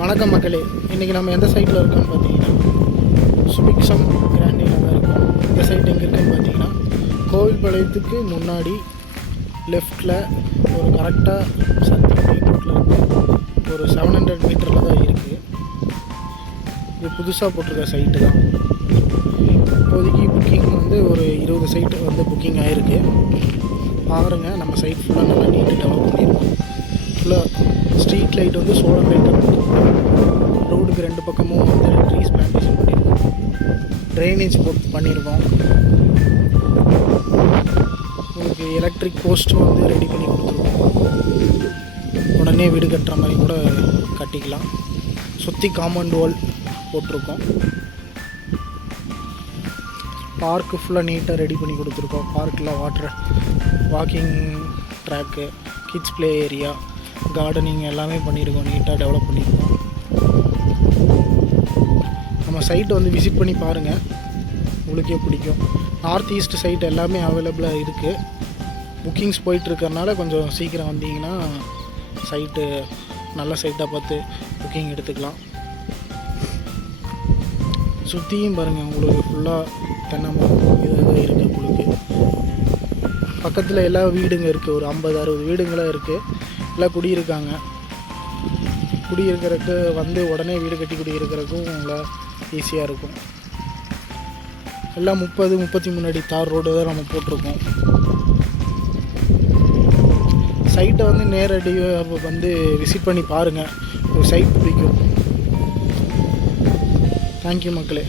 வணக்கம் மக்களே, இன்றைக்கி நம்ம எந்த சைட்டில் இருக்கோம்னு பார்த்தீங்கன்னா சுபிக்ஷம் கிராண்டியில் தான் இருக்கோம். இந்த சைட் எங்கே இருக்குதுன்னு பார்த்தீங்கன்னா கோவில்பாளையத்துக்கு முன்னாடி லெஃப்டில் ஒரு கரெக்டாக சக்தி மெயின் ரோட்டில் இருந்து ஒரு 700 மீட்டரில் தான் இருக்குது. இது புதுசாக போட்டிருக்க சைட்டு தான். இப்போதைக்கு புக்கிங் ஒரு 20 சைட்டு புக்கிங் ஆகிருக்கு. பாருங்க, நம்ம சைட் ஃபுல்லாக நல்லா நீட்டு டெவலப் பண்ணியிருக்கோம். ஃபுல்லாக ஸ்ட்ரீட் லைட் சோலார் லைட்டு ரோடுக்கு 2 பக்கமும் ட்ரீஸ் பிளான்டேஷன் பண்ணியிருக்கோம். ட்ரைனேஜ் பண்ணியிருக்கோம். உங்களுக்கு எலக்ட்ரிக் போஸ்ட்டும் ரெடி பண்ணி கொடுத்துருக்கோம். உடனே வீடு கட்டுற மாதிரி கூட கட்டிக்கலாம். சுற்றி காம்பவுண்ட் வால் போட்டிருக்கோம். பார்க்கு ஃபுல்லாக நீட்டாக ரெடி பண்ணி கொடுத்துருக்கோம். பார்க்கில் walking track, kids play area, gardening எல்லாமே பண்ணியிருக்கோம். நீட்டாக டெவலப் பண்ணியிருக்கோம். நம்ம சைட்டை விசிட் பண்ணி பாருங்கள், உங்களுக்கே பிடிக்கும். நார்த் ஈஸ்ட் சைட் எல்லாமே அவைலபிளாக இருக்குது. புக்கிங்ஸ் போயிட்டுருக்கறனால கொஞ்சம் சீக்கிரம் வந்தீங்கன்னா சைட்டு நல்ல சைட்டாக பார்த்து புக்கிங் எடுத்துக்கலாம். சுற்றியும் பாருங்கள், உங்களுக்கு ஃபுல்லாக தென்னை மரம் இதாக இருக்குது. உங்களுக்கு பக்கத்தில் எல்லா வீடுங்க இருக்குது. ஒரு 50-60 வீடுங்களாம் இருக்குது. எல்லாம் குடியிருக்காங்க. குடியிருக்கிறதுக்கு உடனே வீடு கட்டி குடியிருக்கிறதுக்கும் உங்களை ஈஸியாக இருக்கும். எல்லாம் 30-33 அடி தார் ரோடு தான் நம்ம போட்டிருக்கோம். சைட்டை நேரடியாக விசிட் பண்ணி பாருங்கள், ஒரு சைட் பிடிக்கும். தேங்க்யூ மக்களே.